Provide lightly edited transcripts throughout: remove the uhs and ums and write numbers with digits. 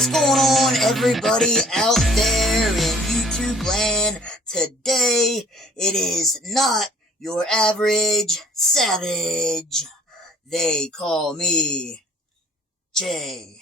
What's going on, everybody out there in YouTube land? Today, it is not your average savage. They call me Jay.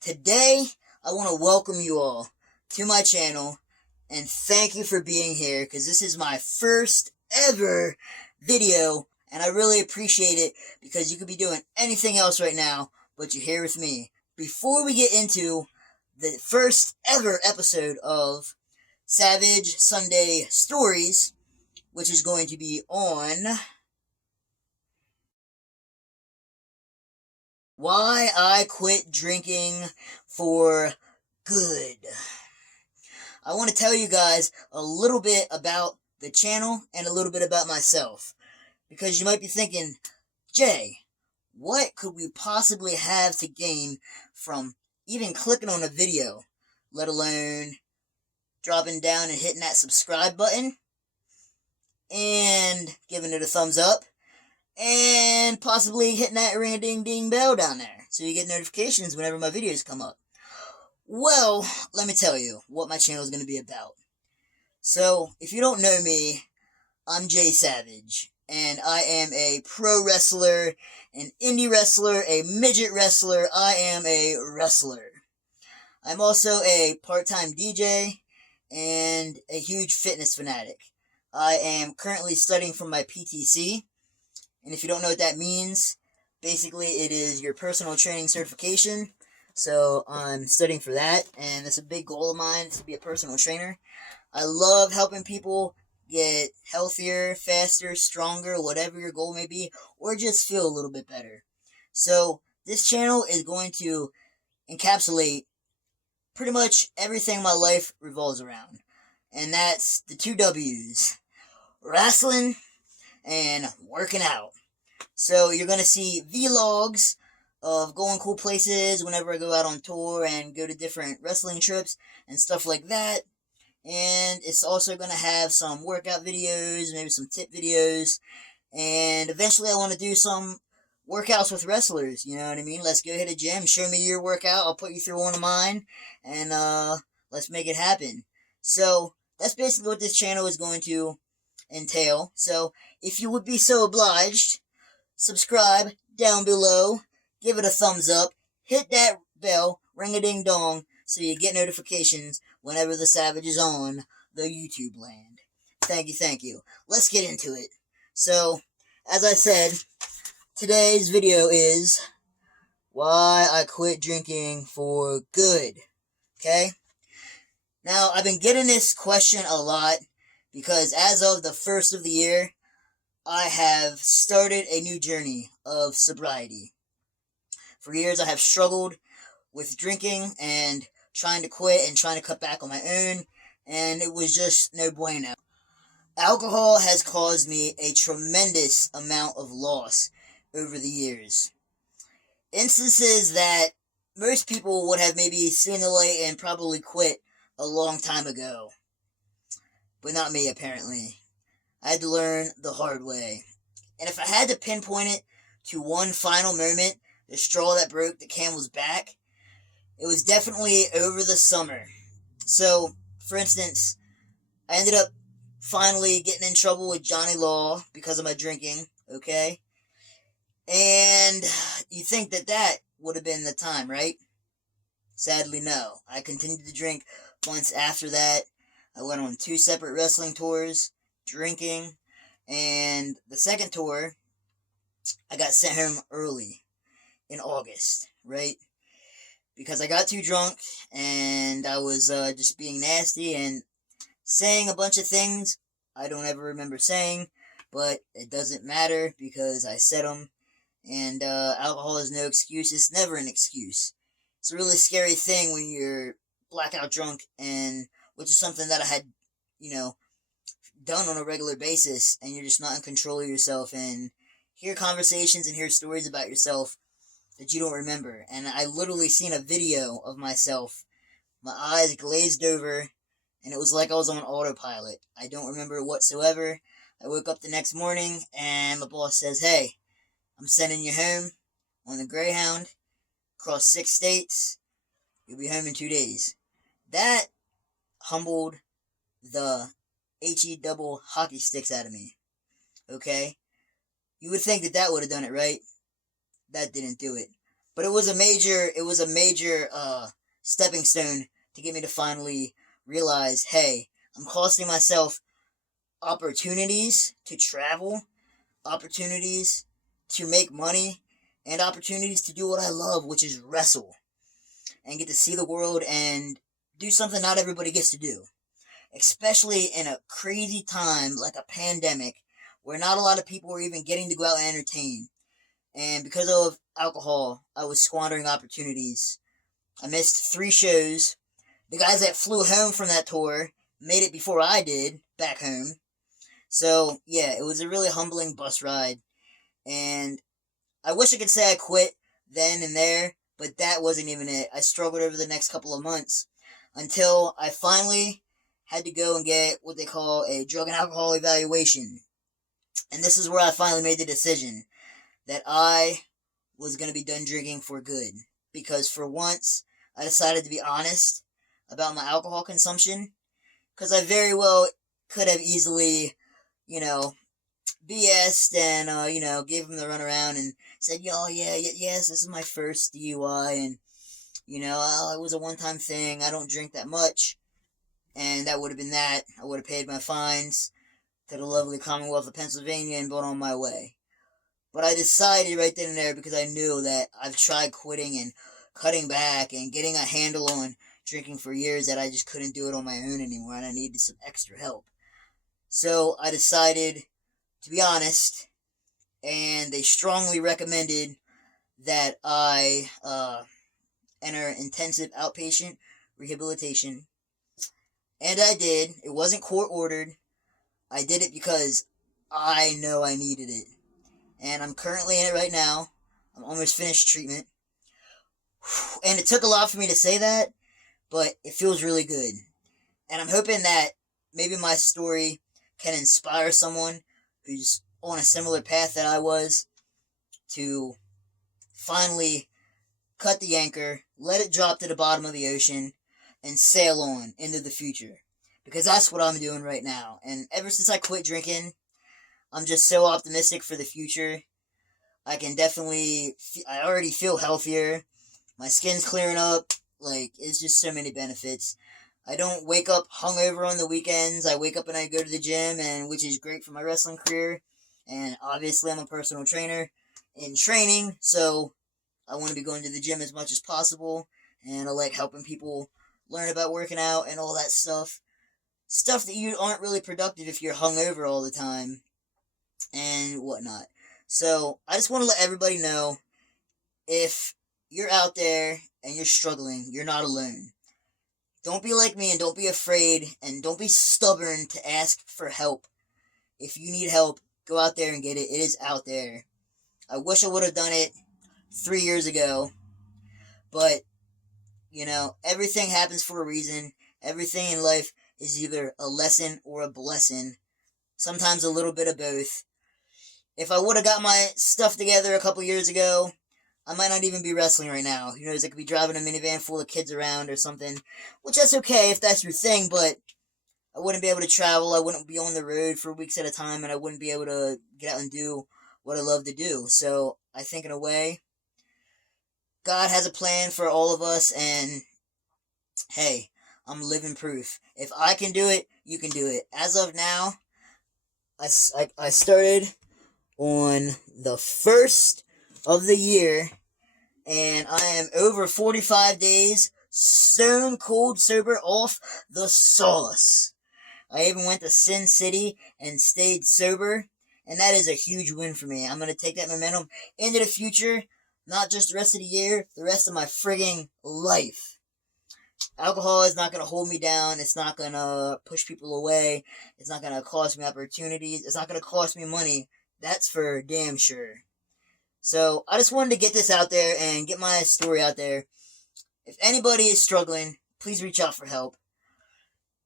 Today, I want to welcome you all to my channel and thank you for being here because this is my first ever video and I really appreciate it because you could be doing anything else right now, but you're here with me. Before we get into the first ever episode of Savage Sunday Stories, which is going to be on why I quit drinking for good. I want to tell you guys a little bit about the channel and a little bit about myself. Because you might be thinking, Jay, what could we possibly have to gain from even clicking on a video, let alone dropping down and hitting that subscribe button and giving it a thumbs up and possibly hitting that ring-a-ding-ding bell down there so you get notifications whenever my videos come up? Well, let me tell you what my channel is going to be about. So, if you don't know me, I'm Jay Savage, and I am a pro wrestler, an indie wrestler, a midget wrestler. I am a wrestler. I'm also a part-time DJ and a huge fitness fanatic. I am currently studying for my PTC, and if you don't know what that means, basically it is your personal training certification. So I'm studying for that, and it's a big goal of mine to be a personal trainer. I love helping people get healthier, faster, stronger, whatever your goal may be, or just feel a little bit better. So this channel is going to encapsulate pretty much everything my life revolves around. And that's the two W's, wrestling and working out. So you're going to see vlogs of going cool places whenever I go out on tour and go to different wrestling trips and stuff like that. And it's also going to have some workout videos, maybe some tip videos. And eventually I want to do some workouts with wrestlers, you know what I mean? Let's go hit a gym, show me your workout, I'll put you through one of mine, and let's make it happen. So that's basically what this channel is going to entail. So if you would be so obliged, subscribe down below, give it a thumbs up, hit that bell, ring-a-ding-dong, so you get notifications whenever the Savage is on the YouTube land. Thank you. Let's get into it. So, as I said, today's video is why I quit drinking for good. Okay? Now, I've been getting this question a lot because as of the first of the year, I have started a new journey of sobriety. For years, I have struggled with drinking and trying to quit and trying to cut back on my own, and it was just no bueno. Alcohol has caused me a tremendous amount of loss over the years. Instances that most people would have maybe seen the light and probably quit a long time ago. But not me, apparently. I had to learn the hard way. And if I had to pinpoint it to one final moment, the straw that broke the camel's back, it was definitely over the summer. So, for instance, I ended up finally getting in trouble with Johnny Law because of my drinking, okay? And you think that would have been the time, right? Sadly, no. I continued to drink once after that. I went on 2 separate wrestling tours, drinking, and the second tour, I got sent home early in August, right? Because I got too drunk, and I was just being nasty and saying a bunch of things I don't ever remember saying, but it doesn't matter because I said them, and alcohol is no excuse. It's never an excuse. It's a really scary thing when you're blackout drunk, and which is something that I had, done on a regular basis, and you're just not in control of yourself, and hear conversations and hear stories about yourself that you don't remember. And I literally seen a video of myself, my eyes glazed over, and it was like I was on autopilot. I don't remember it whatsoever. I woke up the next morning, and my boss says, "Hey, I'm sending you home on the Greyhound, across 6 states, You'll be home in 2 days. That humbled the HE double hockey sticks out of me. Okay? You would think that that would have done it, right? That didn't do it. But it was a major stepping stone to get me to finally realize, hey, I'm costing myself opportunities to travel, opportunities to make money, and opportunities to do what I love, which is wrestle, and get to see the world and do something not everybody gets to do. Especially in a crazy time like a pandemic, where not a lot of people were even getting to go out and entertain. And because of alcohol, I was squandering opportunities. I missed 3 shows. The guys that flew home from that tour made it before I did, back home. So, yeah, it was a really humbling bus ride. And I wish I could say I quit then and there, but that wasn't even it. I struggled over the next couple of months until I finally had to go and get what they call a drug and alcohol evaluation. And this is where I finally made the decision that I was going to be done drinking for good. Because for once, I decided to be honest about my alcohol consumption. Because I very well could have easily, BS'd and, gave him the runaround and said, yes, this is my first DUI. And, it was a one-time thing. I don't drink that much. And that would have been that. I would have paid my fines to the lovely Commonwealth of Pennsylvania and gone on my way. But I decided right then and there, because I knew that I've tried quitting and cutting back and getting a handle on drinking for years, that I just couldn't do it on my own anymore and I needed some extra help. So I decided to be honest, and they strongly recommended that I enter intensive outpatient rehabilitation. And I did. It wasn't court ordered. I did it because I know I needed it. And I'm currently in it right now. I'm almost finished treatment. And it took a lot for me to say that, but it feels really good. And I'm hoping that maybe my story can inspire someone who's on a similar path that I was to finally cut the anchor, let it drop to the bottom of the ocean, and sail on into the future. Because that's what I'm doing right now. And ever since I quit drinking, I'm just so optimistic for the future. I already feel healthier. My skin's clearing up. It's just so many benefits. I don't wake up hungover on the weekends. I wake up and I go to the gym, and which is great for my wrestling career. And obviously I'm a personal trainer in training, so I want to be going to the gym as much as possible. And I like helping people learn about working out and all that stuff. Stuff that you aren't really productive if you're hungover all the time and whatnot. So I just want to let everybody know, if you're out there and you're struggling, you're not alone. Don't be like me and don't be afraid and don't be stubborn to ask for help. If you need help, go out there and get it. It is out there. I wish I would have done it 3 years ago, but everything happens for a reason. Everything in life is either a lesson or a blessing. Sometimes a little bit of both. If I would have got my stuff together a couple years ago, I might not even be wrestling right now. I could be driving a minivan full of kids around or something, which that's okay if that's your thing, but I wouldn't be able to travel. I wouldn't be on the road for weeks at a time, and I wouldn't be able to get out and do what I love to do. So I think in a way, God has a plan for all of us, and hey, I'm living proof. If I can do it, you can do it. As of now, I started on the 1st of the year, and I am over 45 days stone cold sober off the sauce. I even went to Sin City and stayed sober, and that is a huge win for me. I'm going to take that momentum into the future, not just the rest of the year, the rest of my frigging life. Alcohol is not going to hold me down. It's not going to push people away. It's not going to cost me opportunities. It's not going to cost me money. That's for damn sure. So I just wanted to get this out there and get my story out there. If anybody is struggling, please reach out for help.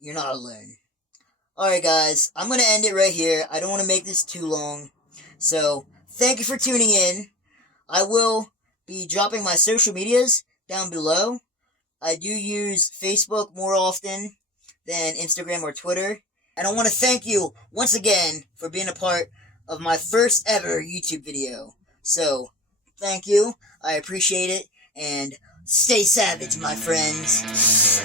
You're not alone. Alright guys, I'm going to end it right here. I don't want to make this too long. So, thank you for tuning in. I will be dropping my social medias down below. I do use Facebook more often than Instagram or Twitter. And I want to thank you once again for being a part of my first ever YouTube video. So, thank you. I appreciate it. And stay savage, my friends.